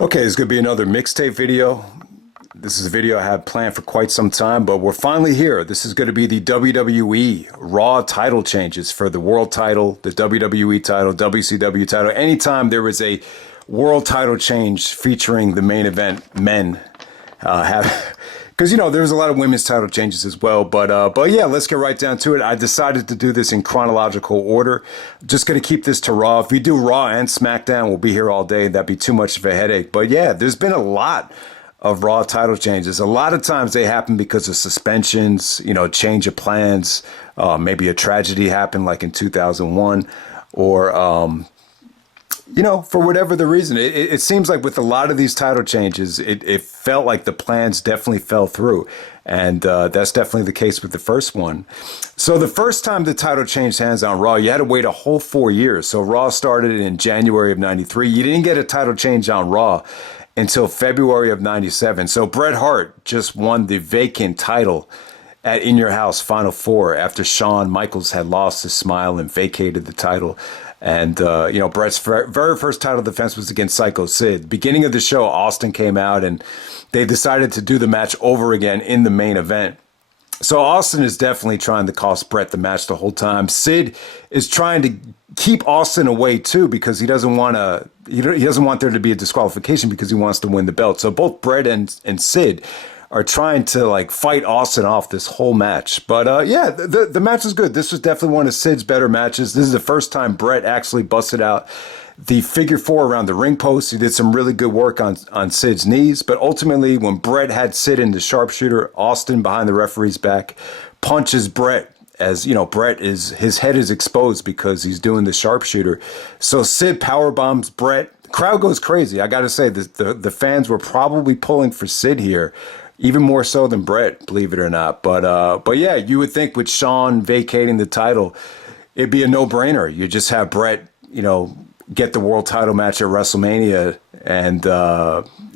Okay, it's going to be another mixtape video. This is a video I had planned for quite some time, but we're finally here. This is going to be the WWE Raw title changes for the world title, the WWE title, WCW title. Anytime there was a world title change featuring the main event men, because there's a lot of women's title changes as well. But yeah, let's get right down to it. I decided to do this in chronological order. Just going to keep this to Raw. If we do Raw and SmackDown, we'll be here all day. That'd be too much of a headache. But yeah, there's been a lot of Raw title changes. A lot of times they happen because of suspensions, change of plans. Maybe a tragedy happened like in 2001 or, for whatever the reason. It seems like with a lot of these title changes, it felt like the plans definitely fell through. And that's definitely the case with the first one. So the first time the title changed hands on Raw, you had to wait a whole 4 years. So Raw started in January of 93. You didn't get a title change on Raw until February of 97. So Bret Hart just won the vacant title at In Your House Final Four after Shawn Michaels had lost his smile and vacated the title. And, Bret's very first title defense was against Psycho Sid. Beginning of the show, Austin came out and they decided to do the match over again in the main event. So Austin is definitely trying to cost Bret the match the whole time. Sid is trying to keep Austin away too because he doesn't want there to be a disqualification because he wants to win the belt. So both Bret and Sid are trying to fight Austin off this whole match. But yeah, the match was good. This was definitely one of Sid's better matches. This is the first time Bret actually busted out the figure four around the ring post. He did some really good work on Sid's knees. But ultimately, when Bret had Sid in the sharpshooter, Austin behind the referee's back punches Bret. As Bret his head is exposed because he's doing the sharpshooter. So Sid power bombs Bret. The crowd goes crazy. I got to say, the fans were probably pulling for Sid here, even more so than Bret, believe it or not. But yeah, you would think with Shawn vacating the title, it'd be a no-brainer. You just have Bret, get the world title match at WrestleMania, and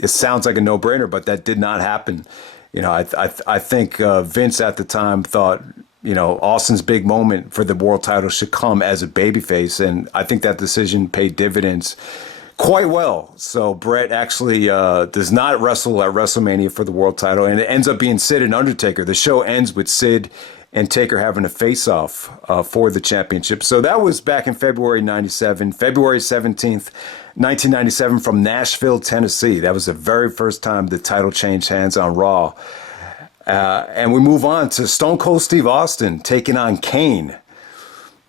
it sounds like a no-brainer, but that did not happen. I think Vince at the time thought, Austin's big moment for the world title should come as a babyface, and I think that decision paid dividends quite well. So Bret actually does not wrestle at WrestleMania for the world title, and it ends up being Sid and Undertaker. The show ends with Sid and Taker having a face-off for the championship. So that was back in February 97, February 17th, 1997 from Nashville, Tennessee. That was the very first time the title changed hands on Raw. And we move on to Stone Cold Steve Austin taking on Kane.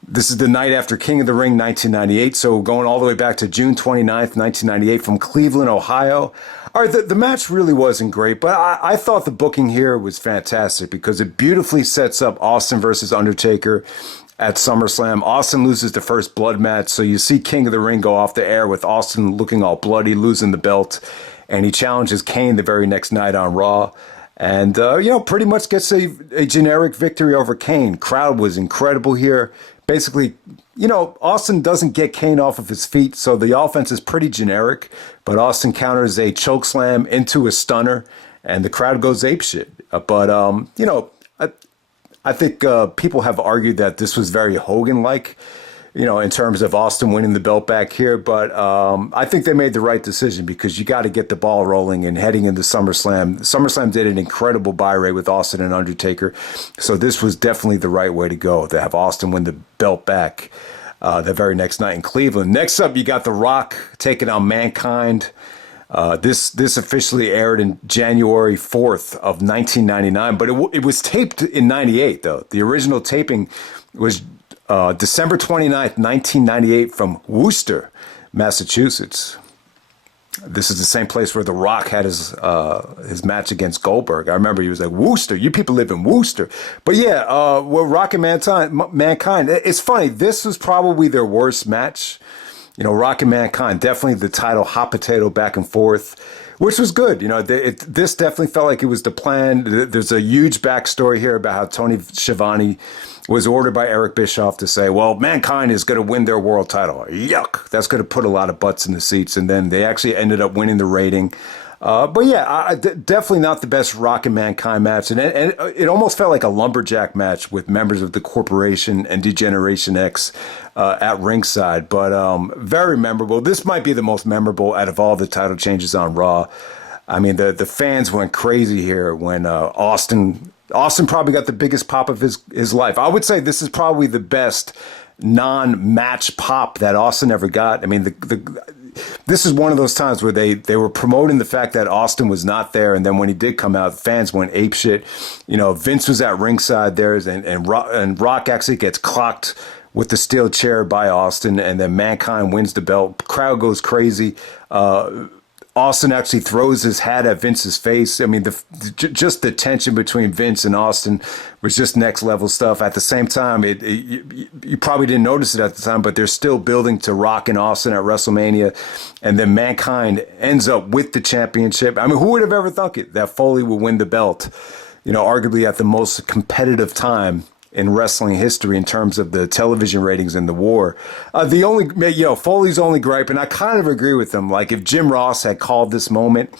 This is the night after King of the Ring 1998, so going all the way back to June 29th, 1998 from Cleveland, Ohio. All right, the match really wasn't great, but I thought the booking here was fantastic because it beautifully sets up Austin versus Undertaker at SummerSlam. Austin loses the first blood match, so you see King of the Ring go off the air with Austin looking all bloody, losing the belt, and he challenges Kane the very next night on Raw. And, pretty much gets a generic victory over Kane. Crowd was incredible here. Basically, Austin doesn't get Kane off of his feet, so the offense is pretty generic. But Austin counters a chokeslam into a stunner, and the crowd goes apeshit. I think people have argued that this was very Hogan-like, in terms of Austin winning the belt back here. But I think they made the right decision because you got to get the ball rolling and heading into SummerSlam. SummerSlam did an incredible buy rate with Austin and Undertaker. So this was definitely the right way to go, to have Austin win the belt back the very next night in Cleveland. Next up, you got The Rock taking on Mankind. This officially aired in January 4th of 1999, but it was taped in 98, though. The original taping was December 29th, 1998 from Worcester, Massachusetts. This is the same place where The Rock had his match against Goldberg. I remember he was like, Worcester, you people live in Worcester. But yeah, Rock and Mankind, it's funny, this was probably their worst match. Rock and Mankind, definitely the title hot potato back and forth, which was good. This definitely felt like it was the plan. There's a huge backstory here about how Tony Schiavone was ordered by Eric Bischoff to say, well, Mankind is going to win their world title. Yuck. That's going to put a lot of butts in the seats. And then they actually ended up winning the rating. But yeah, definitely not the best Rock and Mankind match, and it almost felt like a lumberjack match with members of the Corporation and Degeneration X at ringside. But very memorable. This might be the most memorable out of all the title changes on Raw. I mean, the fans went crazy here when Austin probably got the biggest pop of his life. I would say this is probably the best non-match pop that Austin ever got. I mean, this is one of those times where they were promoting the fact that Austin was not there, and then when he did come out, fans went apeshit. You know, Vince was at ringside there, and Rock actually gets clocked with the steel chair by Austin, and then Mankind wins the belt. Crowd goes crazy. Austin actually throws his hat at Vince's face. I mean, just the tension between Vince and Austin was just next level stuff. At the same time, you probably didn't notice it at the time, but they're still building to Rock and Austin at WrestleMania. And then Mankind ends up with the championship. I mean, who would have ever thunk it that Foley would win the belt, you know, arguably at the most competitive time in wrestling history in terms of the television ratings in the war. Foley's only gripe, and I kind of agree with him. Like, if Jim Ross had called this moment,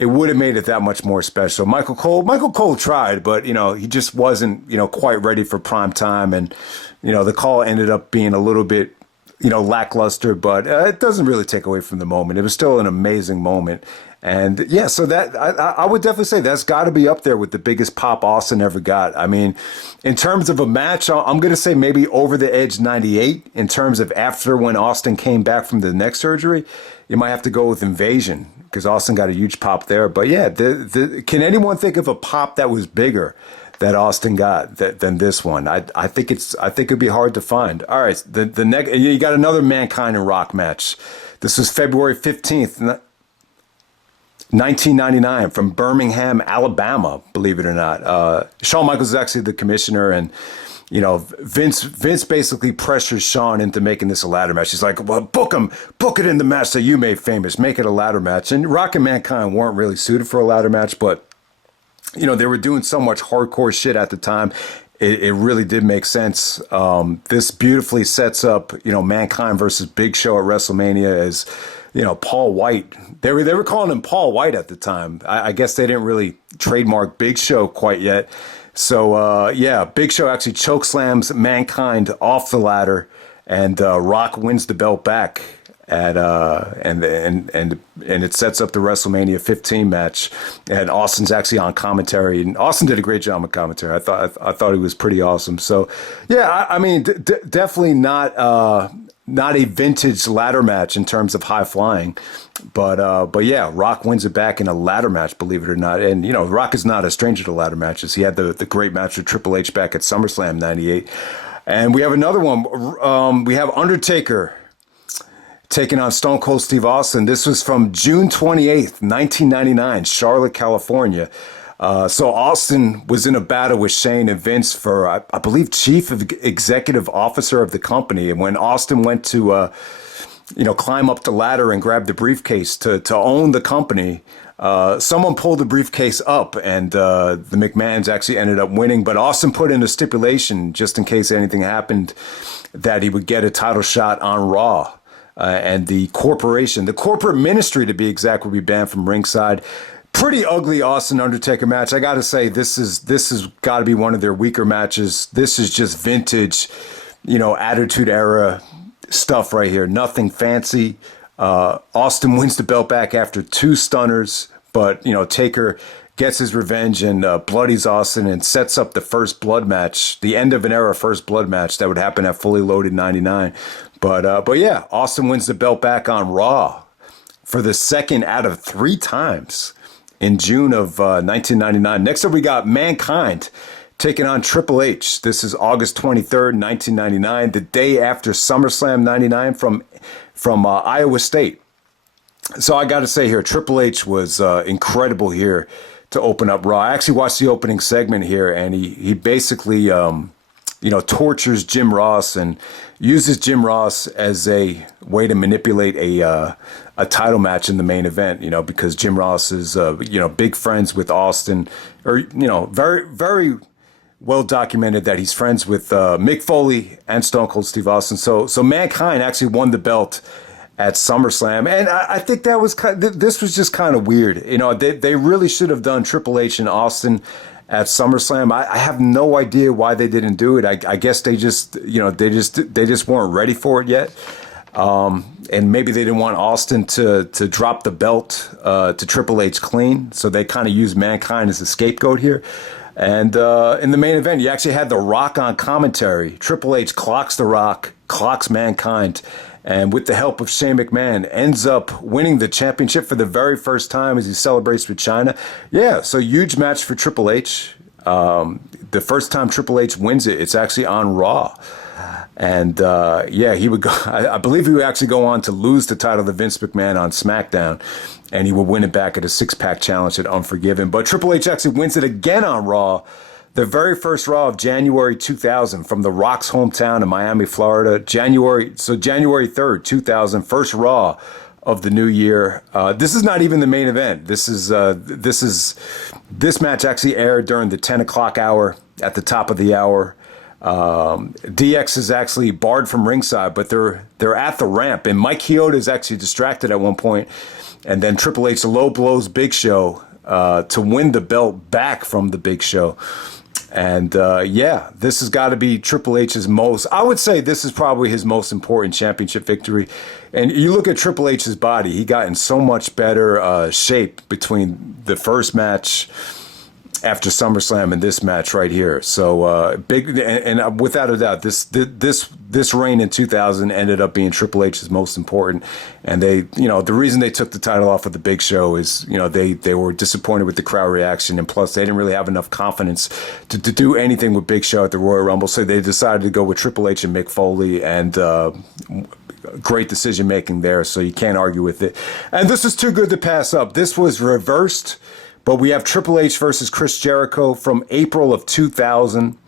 it would have made it that much more special. Michael Cole tried, but, you know, he just wasn't, you know, quite ready for prime time. And, you know, the call ended up being a little bit, you know, lackluster, but it doesn't really take away from the moment. It was still an amazing moment. And yeah, so that I would definitely say that's got to be up there with the biggest pop Austin ever got. I mean, in terms of a match, I'm going to say maybe Over the Edge 98. In terms of after when Austin came back from the neck surgery, you might have to go with Invasion because Austin got a huge pop there. But yeah, can anyone think of a pop that was bigger that Austin got than this one? I think it'd be hard to find. All right, the next, you got another Mankind and Rock match. This was February 15th. 1999 from Birmingham, Alabama, believe it or not. Shawn Michaels is actually the commissioner, and, you know, Vince basically pressures Shawn into making this a ladder match. He's like, well, book it in the match that you made famous, make it a ladder match. And Rock and Mankind weren't really suited for a ladder match, but, you know, they were doing so much hardcore shit at the time. It really did make sense. This beautifully sets up, you know, Mankind versus Big Show at WrestleMania as, you know, Paul White. They were calling him Paul White at the time. I guess they didn't really trademark Big Show quite yet. So yeah, Big Show actually chokeslams Mankind off the ladder, and Rock wins the belt back at and it sets up the WrestleMania 15 match. And Austin's actually on commentary, and Austin did a great job on commentary. I thought he was pretty awesome. So yeah, I mean, definitely not a vintage ladder match in terms of high flying, but yeah, Rock wins it back in a ladder match, believe it or not. And, you know, Rock is not a stranger to ladder matches. He had the great match with Triple H back at SummerSlam 98. And we have another one. We have Undertaker taking on Stone Cold Steve Austin. This was from June 28th, 1999, Charlotte, California. So Austin was in a battle with Shane and Vince for, I believe, chief executive officer of the company. And when Austin went to, you know, climb up the ladder and grab the briefcase to own the company, someone pulled the briefcase up, and the McMahons actually ended up winning. But Austin put in a stipulation, just in case anything happened, that he would get a title shot on Raw. And the corporate ministry, to be exact, would be banned from ringside. Pretty ugly Austin Undertaker match. I got to say, this has got to be one of their weaker matches. This is just vintage, you know, Attitude Era stuff right here. Nothing fancy. Austin wins the belt back after 2 stunners, but, you know, Taker gets his revenge and bloodies Austin and sets up the first blood match, the end of an era first blood match that would happen at Fully Loaded 99. But yeah, Austin wins the belt back on Raw for the second out of 3 times in June of 1999. Next up, we got Mankind taking on Triple H. This is August 23rd, 1999, the day after SummerSlam 99 from Iowa State. So I got to say here, Triple H was incredible here to open up Raw. I actually watched the opening segment here, and he basically tortures Jim Ross and uses Jim Ross as a way to manipulate a title match in the main event, you know, because Jim Ross is, big friends with Austin, or, you know, very, very well documented that he's friends with Mick Foley and Stone Cold Steve Austin. So Mankind actually won the belt at SummerSlam. And I think that was this was just kind of weird. You know, they really should have done Triple H and Austin at SummerSlam. I have no idea why they didn't do it. I guess they just, they just weren't ready for it yet. And maybe they didn't want Austin to drop the belt to Triple H clean. So they kind of used Mankind as a scapegoat here. And in the main event, you actually had The Rock on commentary. Triple H clocks The Rock, clocks Mankind, and with the help of Shane McMahon, ends up winning the championship for the very first time as he celebrates with China. Yeah, so huge match for Triple H. The first time Triple H wins it, it's actually on Raw. And he would go. I believe he would actually go on to lose the title to Vince McMahon on SmackDown, and he would win it back at a six-pack challenge at Unforgiven. But Triple H actually wins it again on Raw, the very first Raw of January 2000 from The Rock's hometown in Miami, Florida. January 3rd, 2000, first Raw of the new year. This is not even the main event. This match actually aired during the 10 o'clock hour at the top of the hour. DX is actually barred from ringside, but they're at the ramp, and Mike Chioda is actually distracted at one point, and then Triple H low blows Big Show to win the belt back from the Big Show. And this has got to be Triple H's I would say this is probably his most important championship victory. And you look at Triple H's body, he got in so much better shape between the first match after SummerSlam and this match right here. So big, and without a doubt, this reign in 2000 ended up being Triple H's most important. And they, the reason they took the title off of the Big Show is, they were disappointed with the crowd reaction, and plus they didn't really have enough confidence to do anything with Big Show at the Royal Rumble. So they decided to go with Triple H and Mick Foley, and great decision making there. So you can't argue with it. And this is too good to pass up. This was reversed. But we have Triple H versus Chris Jericho from April of 2000,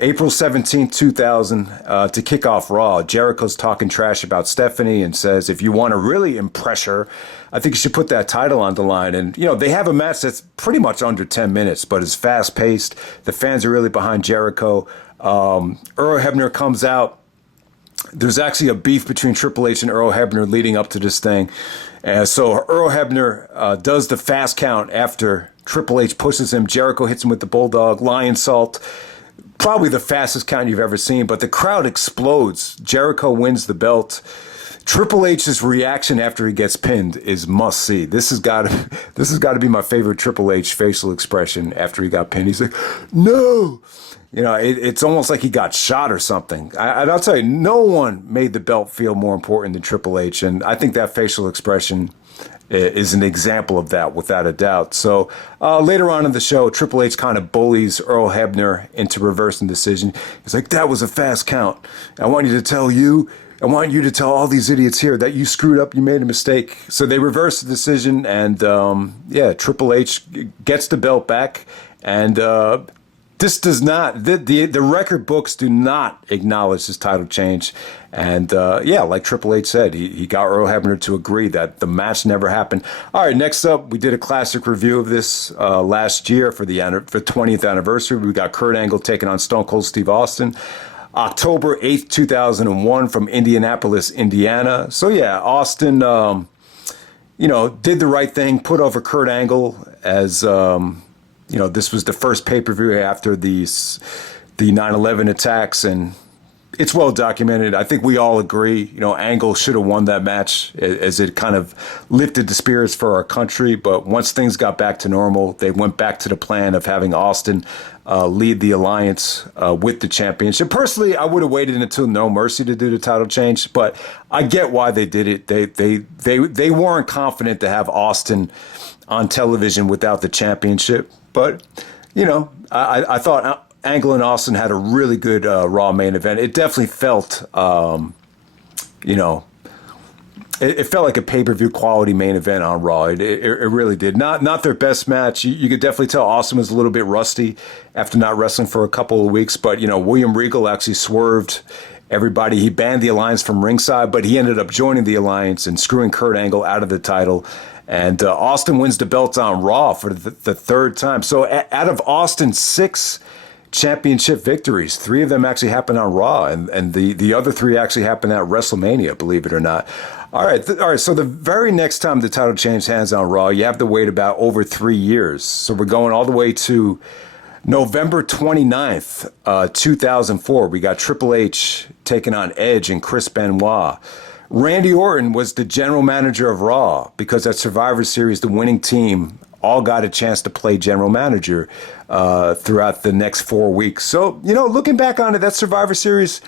April 17, 2000, to kick off Raw. Jericho's talking trash about Stephanie and says, if you want to really impress her, I think you should put that title on the line. And, they have a match that's pretty much under 10 minutes, but it's fast-paced. The fans are really behind Jericho. Earl Hebner comes out. There's actually a beef between Triple H and Earl Hebner leading up to this thing. So Earl Hebner does the fast count after Triple H pushes him. Jericho hits him with the Bulldog, Lion Salt. Probably the fastest count you've ever seen, but the crowd explodes. Jericho wins the belt. Triple H's reaction after he gets pinned is must see. This has got to be my favorite Triple H facial expression after he got pinned. He's like, no. It's almost like he got shot or something. I'll tell you, no one made the belt feel more important than Triple H, and I think that facial expression is an example of that, without a doubt. So later on in the show, Triple H kind of bullies Earl Hebner into reversing decision. He's like, that was a fast count. I want you to tell all these idiots here that you screwed up, you made a mistake. So they reverse the decision, and Triple H gets the belt back, and this does not, the record books do not acknowledge this title change. And like Triple H said, he got Earl Hebner to agree that the match never happened. All right, next up, we did a classic review of this last year for the 20th anniversary. We got Kurt Angle taking on Stone Cold Steve Austin. October 8th, 2001 from Indianapolis, Indiana. So Austin, did the right thing, put over Kurt Angle as... this was the first pay-per-view after the 9/11 attacks, and it's well documented. I think we all agree, Angle should have won that match as it kind of lifted the spirits for our country. But once things got back to normal, they went back to the plan of having Austin lead the alliance with the championship. Personally, I would have waited until No Mercy to do the title change, but I get why they did it. They weren't confident to have Austin on television without the championship. But, I thought Angle and Austin had a really good Raw main event. It definitely felt, it felt like a pay-per-view quality main event on Raw. It really did. Not their best match. You could definitely tell Austin was a little bit rusty after not wrestling for a couple of weeks. But, William Regal actually swerved everybody. He banned the Alliance from ringside, but he ended up joining the Alliance and screwing Kurt Angle out of the title. And Austin wins the belt on Raw for the third time. So out of Austin's 6 championship victories. 3 of them actually happened on Raw, and the other 3 actually happened at WrestleMania, believe it or not. All right. So the very next time the title changed hands on Raw, you have to wait about over 3 years. So we're going all the way to November 29th, 2004. We got Triple H taking on Edge and Chris Benoit. Randy Orton was the general manager of Raw because at Survivor Series, the winning team all got a chance to play general manager throughout the next 4 weeks. So, looking back on it, that Survivor Series,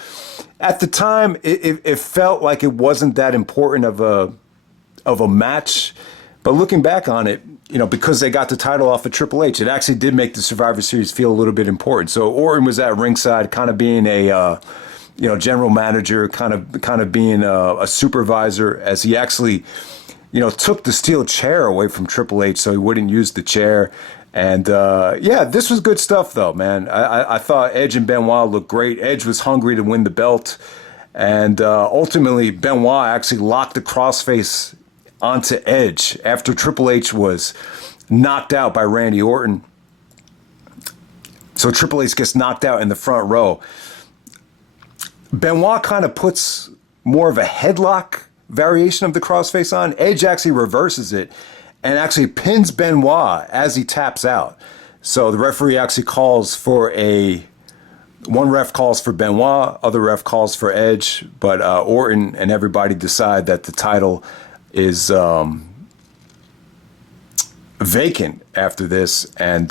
at the time, it felt like it wasn't that important of a match. But looking back on it, because they got the title off of Triple H, it actually did make the Survivor Series feel a little bit important. So Orton was at ringside, kind of being a general manager, kind of being a supervisor, as he actually took the steel chair away from Triple H so he wouldn't use the chair. And this was good stuff, though, man. I thought Edge and Benoit looked great. Edge was hungry to win the belt. And ultimately, Benoit actually locked the crossface onto Edge after Triple H was knocked out by Randy Orton. So Triple H gets knocked out in the front row. Benoit kind of puts more of a headlock variation of the crossface on. Edge actually reverses it and actually pins Benoit as he taps out. So the referee actually calls for one ref calls for Benoit, other ref calls for Edge, but Orton and everybody decide that the title is vacant after this, and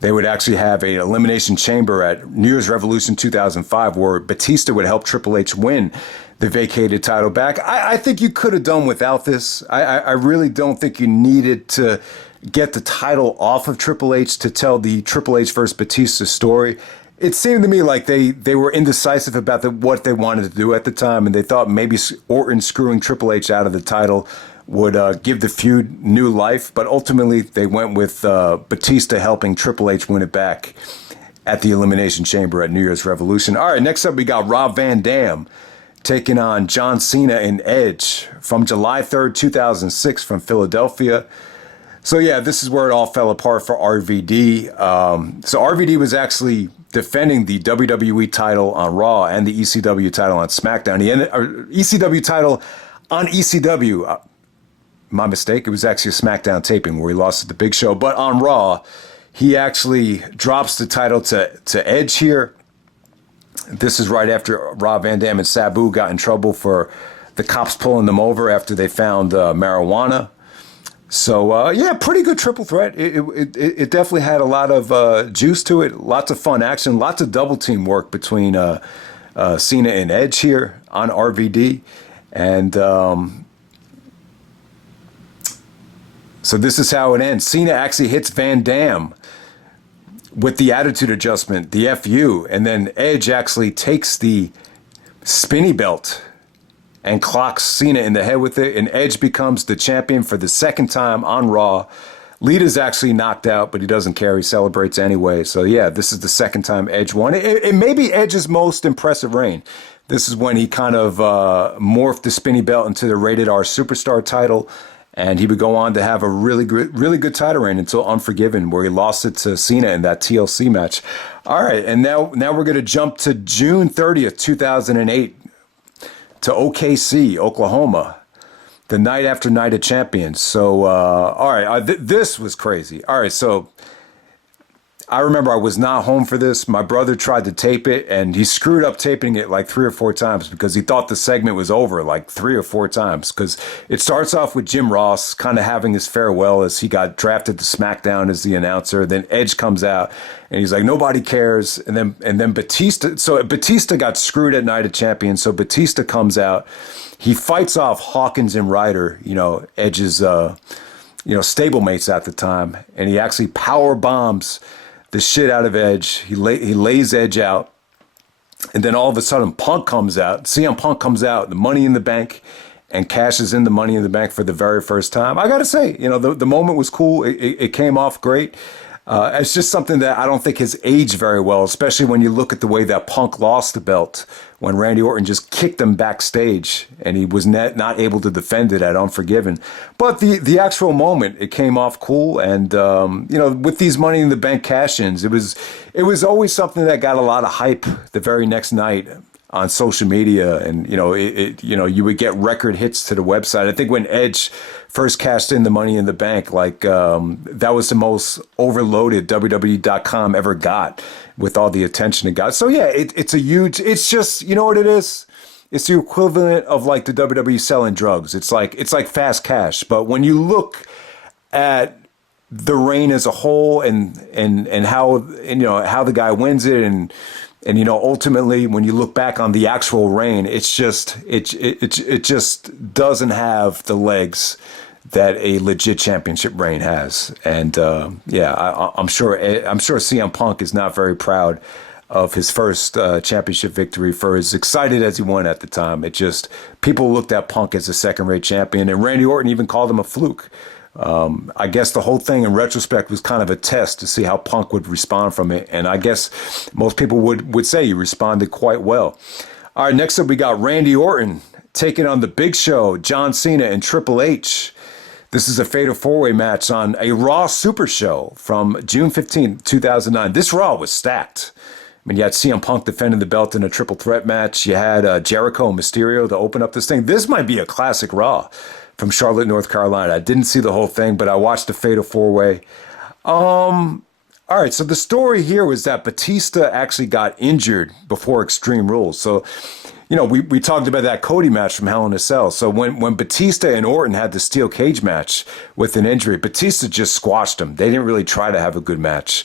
they would actually have an elimination chamber at New Year's Revolution 2005 where Batista would help Triple H win the vacated title back. I think you could have done without this. I really don't think you needed to get the title off of Triple H to tell the Triple H versus Batista story. It seemed to me like they were indecisive about what they wanted to do at the time, and they thought maybe Orton screwing Triple H out of the title would give the feud new life. But ultimately, they went with Batista helping Triple H win it back at the Elimination Chamber at New Year's Revolution. All right, next up we got Rob Van Dam taking on John Cena and Edge from July 3rd, 2006 from Philadelphia. So yeah, this is where it all fell apart for RVD. So RVD was actually defending the WWE title on Raw and the ECW title on SmackDown. He ended ECW title on ECW. My mistake. It was actually a SmackDown taping where he lost at the Big Show. But on Raw, he actually drops the title to Edge here. This is right after Rob Van Dam and Sabu got in trouble for the cops pulling them over after they found marijuana. So, pretty good triple threat. It definitely had a lot of juice to it, lots of fun action, lots of double team work between Cena and Edge here on RVD. And so this is how it ends. Cena actually hits Van Dam with the attitude adjustment, the FU, and then Edge actually takes the spinny belt and clocks Cena in the head with it, and Edge becomes the champion for the second time on Raw. Lita's actually knocked out, but he doesn't care. He celebrates anyway. So, yeah, this is the second time Edge won. It may be Edge's most impressive reign. This is when he kind of morphed the spinny belt into the Rated R Superstar title, and he would go on to have a really good title reign until Unforgiven, where he lost it to Cena in that TLC match. All right, and now we're going to jump to June 30th, 2008. To OKC, Oklahoma, the night after Night of Champions. So, all right, this was crazy. All right, so I remember I was not home for this. My brother tried to tape it, and he screwed up taping it like 3 or 4 times because he thought the segment was over like 3 or 4 times. Because it starts off with Jim Ross kind of having his farewell as he got drafted to SmackDown as the announcer. Then Edge comes out, and he's like, nobody cares. And then Batista. So Batista got screwed at Night of Champions. So Batista comes out. He fights off Hawkins and Ryder, Edge's stablemates at the time, and he actually power bombs the shit out of Edge. He lays Edge out, and then all of a sudden Punk comes out. CM Punk comes out, the Money in the Bank, and cashes in the Money in the Bank for the very first time. I gotta say, the moment was cool. It came off great. It's just something that I don't think has aged very well, especially when you look at the way that Punk lost the belt when Randy Orton just kicked him backstage and he was not able to defend it at Unforgiven. But the actual moment, it came off cool. And, with these Money in the Bank cash-ins, it was always something that got a lot of hype the very next night on social media, and you would get record hits to the website. I think when Edge first cashed in the Money in the Bank, that was the most overloaded WWE.com ever got with all the attention it got. So yeah, it's just, you know what it is? It's the equivalent of like the WWE selling drugs. It's like fast cash. But when you look at the reign as a whole and how the guy wins it and ultimately when you look back on the actual reign, it just doesn't have the legs that a legit championship reign has. And I'm sure CM Punk is not very proud of his first championship victory, for as excited as he won at the time. It just, people looked at Punk as a second-rate champion, and Randy Orton even called him a fluke. I guess the whole thing in retrospect was kind of a test to see how Punk would respond from it. And I guess most people would say he responded quite well. All right, next up we got Randy Orton taking on the Big Show, John Cena, and Triple H. This is a Fatal 4-Way match on a Raw Super Show from June 15, 2009. This Raw was stacked. I mean, you had CM Punk defending the belt in a triple threat match. You had Jericho and Mysterio to open up this thing. This might be a classic Raw from Charlotte, North Carolina. I didn't see the whole thing, but I watched the Fatal 4-Way. All right, so the story here was that Batista actually got injured before Extreme Rules. So, we talked about that Cody match from Hell in a Cell. So when Batista and Orton had the steel cage match with an injury, Batista just squashed him. They didn't really try to have a good match.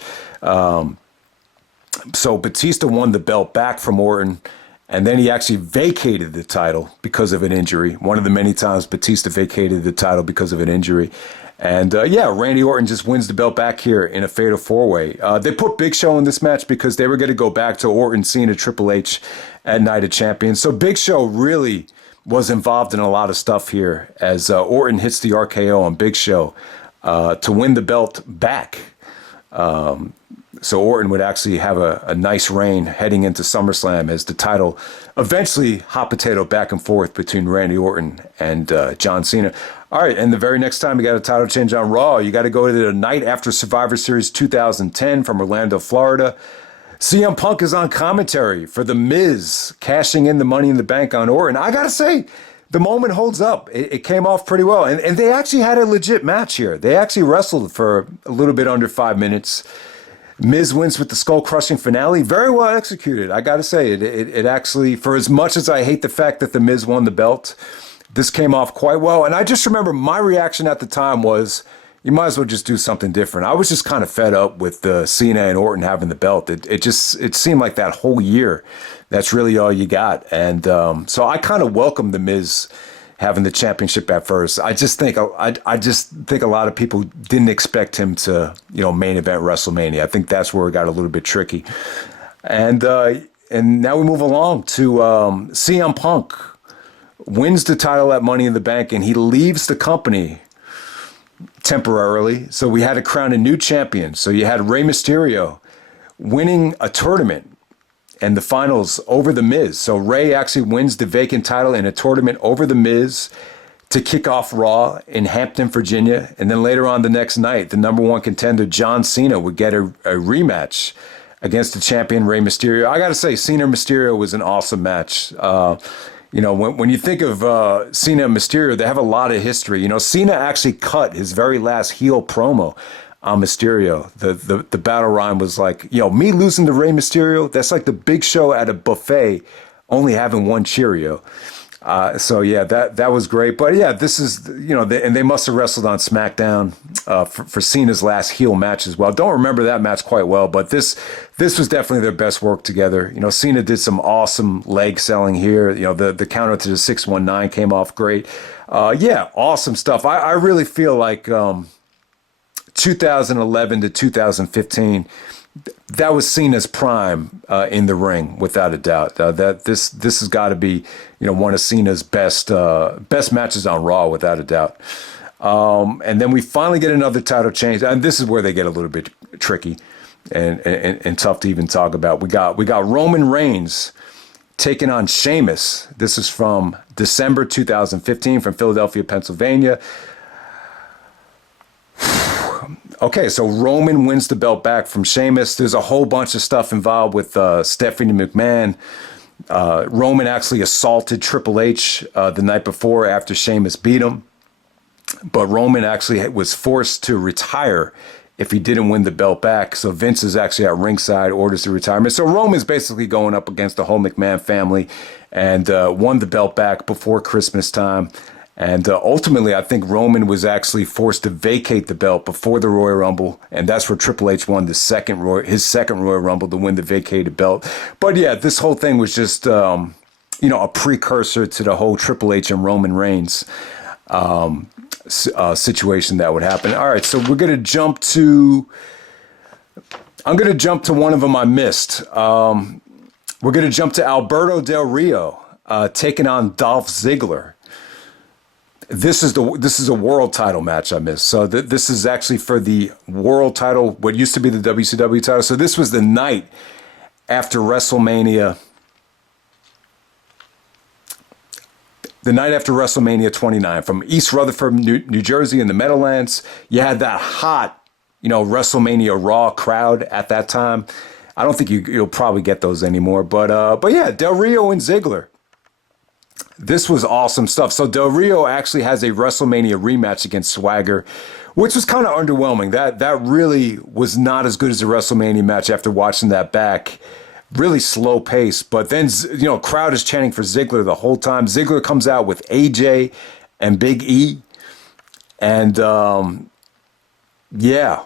So Batista won the belt back from Orton, and then he actually vacated the title because of an injury. One of the many times Batista vacated the title because of an injury. And Randy Orton just wins the belt back here in a Fatal 4-Way. They put Big Show in this match because they were going to go back to Orton, Cena, Triple H at Night of Champions. So Big Show really was involved in a lot of stuff here as Orton hits the RKO on Big Show to win the belt back. So Orton would actually have a nice reign heading into SummerSlam as the title eventually hot potato back and forth between Randy Orton and John Cena. All right, and the very next time you got a title change on Raw, you got to go to the night after Survivor Series 2010 from Orlando, Florida. CM Punk is on commentary for The Miz, cashing in the Money in the Bank on Orton. I got to say, the moment holds up. It came off pretty well. And they actually had a legit match here. They actually wrestled for a little bit under 5 minutes. Miz wins with the skull-crushing finale. Very well executed, I got to say. It actually, for as much as I hate the fact that the Miz won the belt, this came off quite well. And I just remember my reaction at the time was, you might as well just do something different. I was just kind of fed up with Cena and Orton having the belt. It seemed like that whole year, that's really all you got. And so I kind of welcomed the Miz having the championship at first. I just think a lot of people didn't expect him to, main event WrestleMania. I think that's where it got a little bit tricky. And now we move along to CM Punk wins the title at Money in the Bank, and he leaves the company temporarily. So we had to crown a new champion. So you had Rey Mysterio winning a tournament and the finals over The Miz. So Rey actually wins the vacant title in a tournament over The Miz to kick off Raw in Hampton, Virginia. And then later on the next night, the number one contender, John Cena, would get a rematch against the champion, Rey Mysterio. I got to say, Cena Mysterio was an awesome match. When you think of Cena and Mysterio, they have a lot of history. Cena actually cut his very last heel promo on Mysterio. The battle rhyme was like, me losing to Rey Mysterio, that's like the Big Show at a buffet only having one Cheerio. That was great. But yeah, this is, and they must have wrestled on SmackDown for Cena's last heel match as well. Don't remember that match quite well, but this was definitely their best work together. Cena did some awesome leg selling here. The counter to the 619 came off great. Awesome stuff. I really feel like 2011 to 2015, that was Cena's prime in the ring, without a doubt. That this has got to be, one of Cena's best matches on Raw, without a doubt. And then we finally get another title change, and this is where they get a little bit tricky and tough to even talk about. We got Roman Reigns taking on Sheamus. This is from December 2015 from Philadelphia, Pennsylvania. Okay, so Roman wins the belt back from Sheamus. There's a whole bunch of stuff involved with Stephanie McMahon. Roman actually assaulted Triple H the night before after Sheamus beat him. But Roman actually was forced to retire if he didn't win the belt back. So Vince is actually at ringside, orders the retirement. So Roman's basically going up against the whole McMahon family and won the belt back before Christmas time. And ultimately, I think Roman was actually forced to vacate the belt before the Royal Rumble. And that's where Triple H won his second Royal Rumble to win the vacated belt. But yeah, this whole thing was just, a precursor to the whole Triple H and Roman Reigns situation that would happen. All right, so I'm going to jump to one of them I missed. We're going to jump to Alberto Del Rio taking on Dolph Ziggler. This is a world title match I missed. So this is actually for the world title, what used to be the WCW title. So this was the night after WrestleMania. The night after WrestleMania 29, from East Rutherford, New Jersey in the Meadowlands. You had that hot, WrestleMania Raw crowd at that time. I don't think you'll probably get those anymore. But yeah, Del Rio and Ziggler. This was awesome stuff. So Del Rio actually has a WrestleMania rematch against Swagger, which was kind of underwhelming. That really was not as good as a WrestleMania match after watching that back. Really slow pace. But then, crowd is chanting for Ziggler the whole time. Ziggler comes out with AJ and Big E. And, yeah.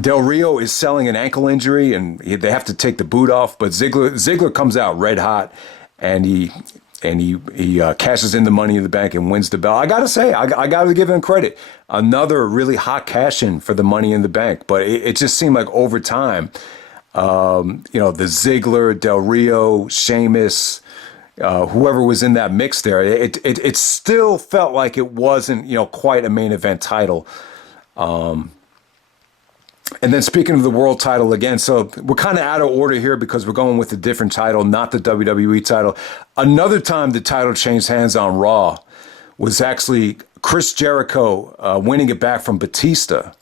Del Rio is selling an ankle injury, and they have to take the boot off. But Ziggler comes out red hot, and he cashes in the Money in the Bank and wins the belt. I gotta say, I gotta give him credit. Another really hot cash in for the Money in the Bank, but it just seemed like over time, the Ziggler, Del Rio, Sheamus, whoever was in that mix there, it still felt like it wasn't quite a main event title. And then speaking of the world title again, so we're kind of out of order here because we're going with a different title, not the WWE title. Another time the title changed hands on Raw was actually Chris Jericho winning it back from Batista.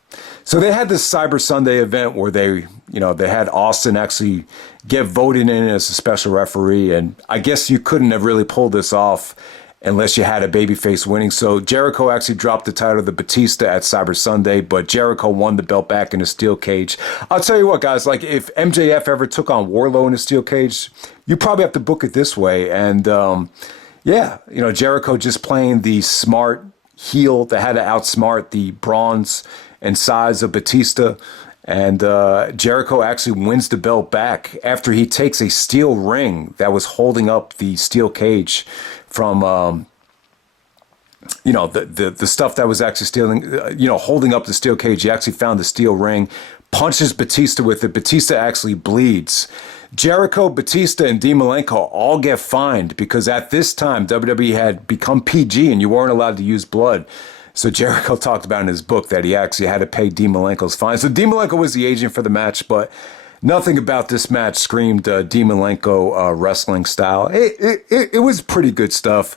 So they had this Cyber Sunday event where they had Austin actually get voted in as a special referee. And I guess you couldn't have really pulled this off unless you had a babyface winning. So Jericho actually dropped the title to Batista at Cyber Sunday, but Jericho won the belt back in a steel cage. I'll tell you what, guys, like if MJF ever took on Wardlow in a steel cage, you probably have to book it this way. And Jericho just playing the smart heel that had to outsmart the bronze and size of Batista. And Jericho actually wins the belt back after he takes a steel ring that was holding up the steel cage from, the stuff that was actually holding up the steel cage. He actually found the steel ring, punches Batista with it. Batista actually bleeds. Jericho, Batista, and Dean Malenko all get fined because at this time, WWE had become PG and you weren't allowed to use blood. So Jericho talked about in his book that he actually had to pay Dean Malenko's fine. So Dean Malenko was the agent for the match, but nothing about this match screamed Dean Malenko wrestling style. It was pretty good stuff.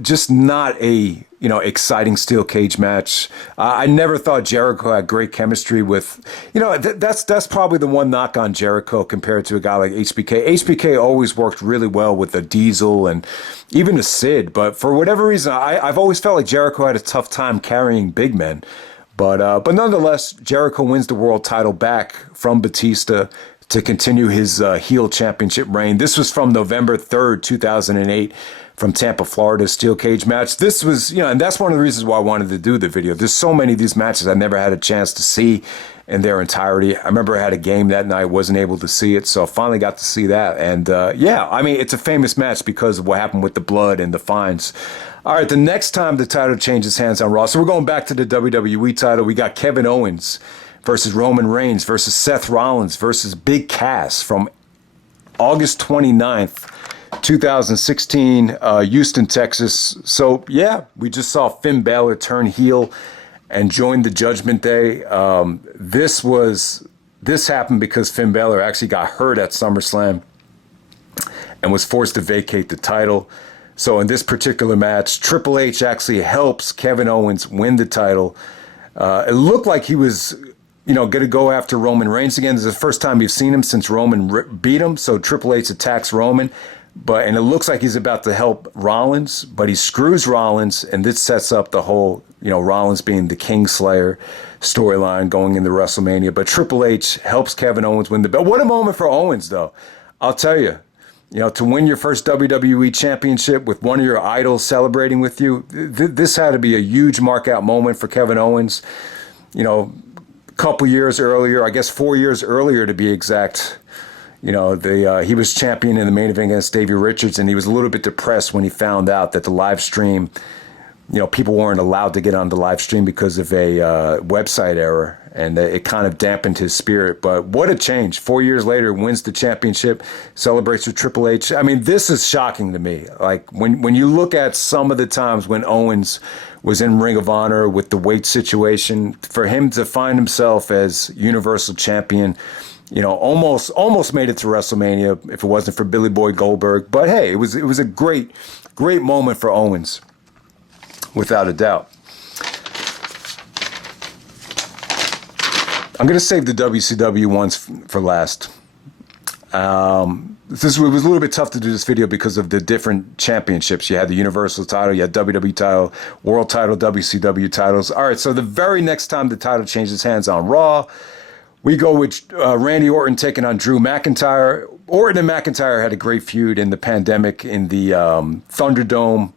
Just not a exciting steel cage match. I never thought Jericho had great chemistry with, that's probably the one knock on Jericho compared to a guy like HBK. HBK always worked really well with a Diesel and even a Sid, but for whatever reason, I've always felt like Jericho had a tough time carrying big men. But nonetheless, Jericho wins the world title back from Batista to continue his heel championship reign. This was from November 3rd, 2008. From Tampa, Florida, steel cage match. This was, and that's one of the reasons why I wanted to do the video. There's so many of these matches I never had a chance to see in their entirety. I remember I had a game that night, wasn't able to see it, so I finally got to see that. And it's a famous match because of what happened with the blood and the fines. All right, the next time the title changes hands on Raw, so we're going back to the WWE title. We got Kevin Owens versus Roman Reigns versus Seth Rollins versus Big Cass from August 29th. 2016, Houston, Texas. So, yeah, we just saw Finn Balor turn heel and joined the Judgment Day. This happened because Finn Balor actually got hurt at SummerSlam and was forced to vacate the title. So in this particular match, Triple H actually helps Kevin Owens win the title. It looked like he was, going to go after Roman Reigns again. This is the first time you've seen him since Roman beat him. So Triple H attacks Roman, and it looks like he's about to help Rollins, but he screws Rollins, and this sets up the whole, Rollins being the Kingslayer storyline going into WrestleMania. But Triple H helps Kevin Owens win the belt. What a moment for Owens, though. I'll tell you. To win your first WWE championship with one of your idols celebrating with you, this had to be a huge mark-out moment for Kevin Owens. A couple years earlier, I guess 4 years earlier to be exact, he was champion in the main event against Davey Richards, and he was a little bit depressed when he found out that the live stream, people weren't allowed to get on the live stream because of a website error, and it kind of dampened his spirit. But what a change. 4 years later, wins the championship, celebrates with Triple H. I mean, this is shocking to me. Like, when you look at some of the times when Owens was in Ring of Honor with the weight situation, for him to find himself as Universal Champion, almost made it to WrestleMania if it wasn't for Billy Boy Goldberg. But hey, it was a great moment for Owens, without a doubt. I'm going to save the WCW ones for last. It was a little bit tough to do this video because of the different championships. You had the Universal title, you had WWE title, World title, WCW titles. All right, so the very next time the title changes hands on Raw, we go with Randy Orton taking on Drew McIntyre. Orton and McIntyre had a great feud in the pandemic in the Thunderdome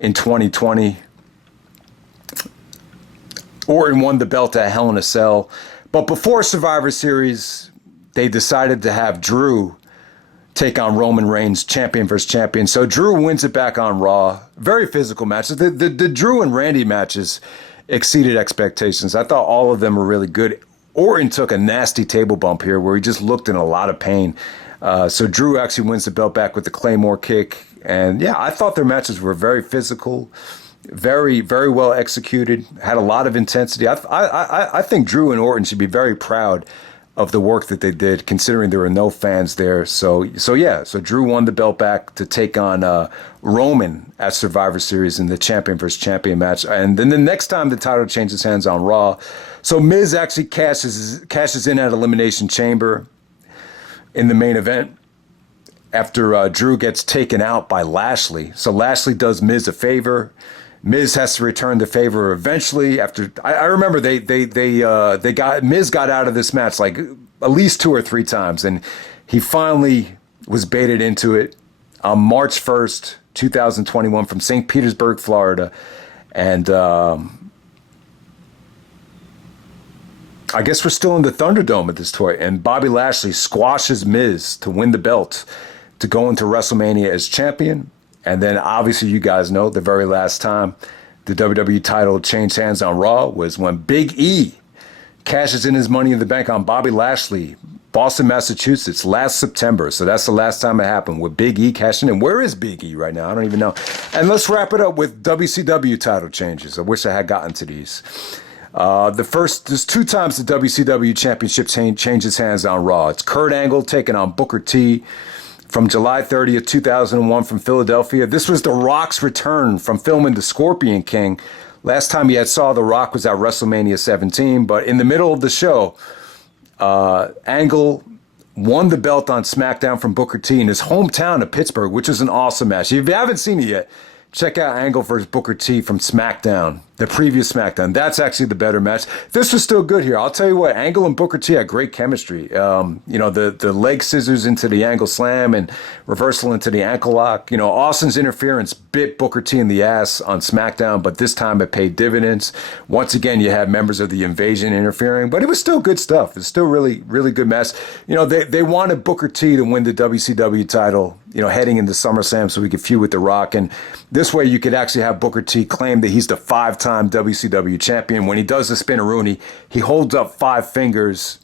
in 2020. Orton won the belt at Hell in a Cell. But before Survivor Series, they decided to have Drew take on Roman Reigns, champion versus champion. So Drew wins it back on Raw. Very physical matches. The Drew and Randy matches exceeded expectations. I thought all of them were really good. Orton took a nasty table bump here where he just looked in a lot of pain. So Drew actually wins the belt back with the Claymore kick. And yeah, I thought their matches were very physical. Very, very well executed, had a lot of intensity. I think Drew and Orton should be very proud of the work that they did, considering there were no fans there. So Drew won the belt back to take on Roman at Survivor Series in the champion versus champion match. And then the next time the title changes hands on Raw, so Miz actually cashes in at Elimination Chamber in the main event after Drew gets taken out by Lashley. So Lashley does Miz a favor. Miz has to return the favor eventually. After I remember Miz got out of this match like at least 2 or 3 times, and he finally was baited into it on March 1st, 2021 from St. Petersburg, Florida. And I guess we're still in the Thunderdome at this point, and Bobby Lashley squashes Miz to win the belt to go into WrestleMania as champion. And then obviously you guys know the very last time the WWE title changed hands on Raw was when Big E cashes in his Money in the Bank on Bobby Lashley, Boston, Massachusetts, last September. So that's the last time it happened with Big E cashing in. Where is Big E right now? I don't even know. And let's wrap it up with WCW title changes. I wish I had gotten to these. There's 2 times the WCW championship changes hands on Raw. It's Kurt Angle taking on Booker T from July 30th, 2001 from Philadelphia. This was The Rock's return from filming The Scorpion King. Last time you had saw The Rock was at WrestleMania 17, but in the middle of the show, Angle won the belt on SmackDown from Booker T in his hometown of Pittsburgh, which is an awesome match. If you haven't seen it yet, check out Angle versus Booker T from SmackDown, the previous SmackDown. That's actually the better match. This was still good here. I'll tell you what, Angle and Booker T had great chemistry. The leg scissors into the Angle slam and reversal into the ankle lock. Austin's interference bit Booker T in the ass on SmackDown, but this time it paid dividends. Once again, you had members of the Invasion interfering, but it was still good stuff. It's still really, really good match. They wanted Booker T to win the WCW title, heading into SummerSlam so he could feud with The Rock. And this way you could actually have Booker T claim that he's the 5-time WCW champion. When he does the spin-a-rooney, he holds up 5 fingers.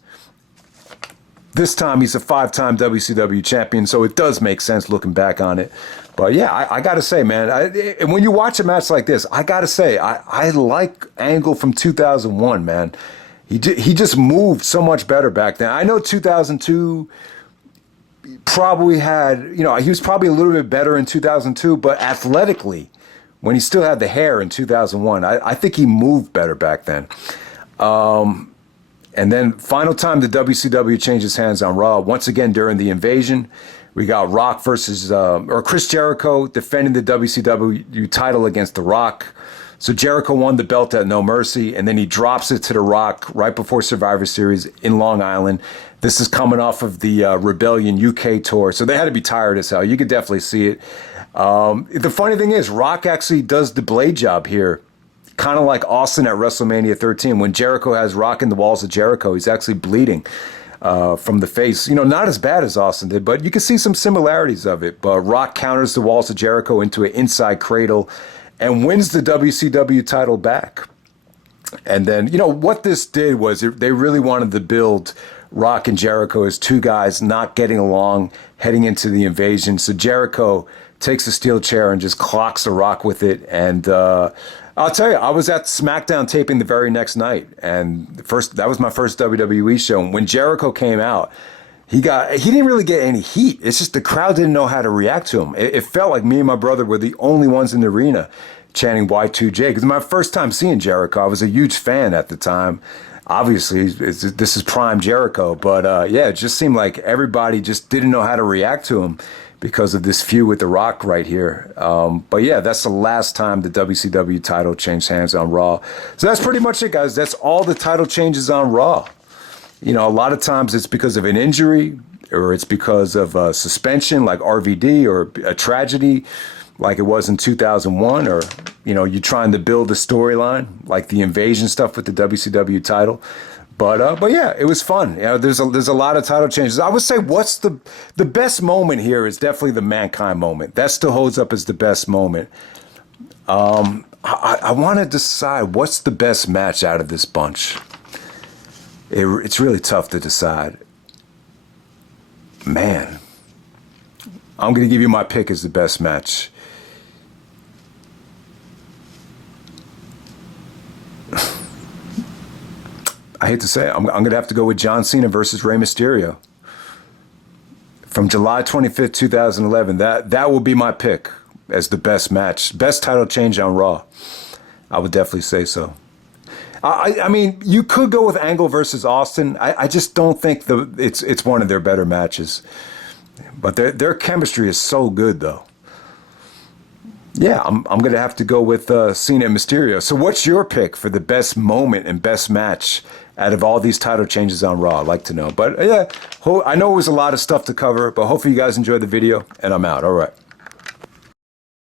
This time he's a 5-time WCW champion, so it does make sense looking back on it. But yeah, I got to say, man, and when you watch a match like this, I got to say, I like Angle from 2001, man. He just moved so much better back then. I know 2002 probably had, he was probably a little bit better in 2002, but athletically, when he still had the hair in 2001, I think he moved better back then. And then final time the WCW changes hands on Raw, once again during the Invasion. We got Rock versus, or Chris Jericho defending the WCW title against The Rock. So Jericho won the belt at No Mercy, and then he drops it to The Rock right before Survivor Series in Long Island. This is coming off of the Rebellion UK tour, so they had to be tired as hell. You could definitely see it. The funny thing is, Rock actually does the blade job here, kind of like Austin at WrestleMania 13. When Jericho has Rock in the walls of Jericho, he's actually bleeding from the face. Not as bad as Austin did, but you can see some similarities of it. But Rock counters the walls of Jericho into an inside cradle and wins the WCW title back. And then, what this did was they really wanted to build Rock and Jericho as two guys not getting along heading into the Invasion. So Jericho takes a steel chair and just clocks The Rock with it. And I'll tell you, I was at SmackDown taping the very next night, and that was my first WWE show. And when Jericho came out, he didn't really get any heat. It's just the crowd didn't know how to react to him. It felt like me and my brother were the only ones in the arena chanting Y2J. Because my first time seeing Jericho, I was a huge fan at the time. Obviously, this is prime Jericho. But yeah, it just seemed like everybody just didn't know how to react to him because of this feud with The Rock right here. But yeah, that's the last time the WCW title changed hands on Raw. So that's pretty much it, guys. That's all the title changes on Raw. A lot of times it's because of an injury, or it's because of suspension like RVD, or a tragedy like it was in 2001, or, you're trying to build a storyline like the Invasion stuff with the WCW title. But yeah, it was fun. There's a lot of title changes. I would say what's the best moment here is definitely the Mankind moment. That still holds up as the best moment. I want to decide what's the best match out of this bunch. It's really tough to decide. Man, I'm going to give you my pick as the best match. I hate to say it, I'm going to have to go with John Cena versus Rey Mysterio from July 25th, 2011. That will be my pick as the best match, best title change on Raw. I would definitely say so. I mean, you could go with Angle versus Austin. I just don't think it's one of their better matches. But their chemistry is so good, though. Yeah, I'm going to have to go with Cena and Mysterio. So what's your pick for the best moment and best match out of all these title changes on Raw? I'd like to know. But yeah, I know it was a lot of stuff to cover, but hopefully you guys enjoyed the video, and I'm out. All right.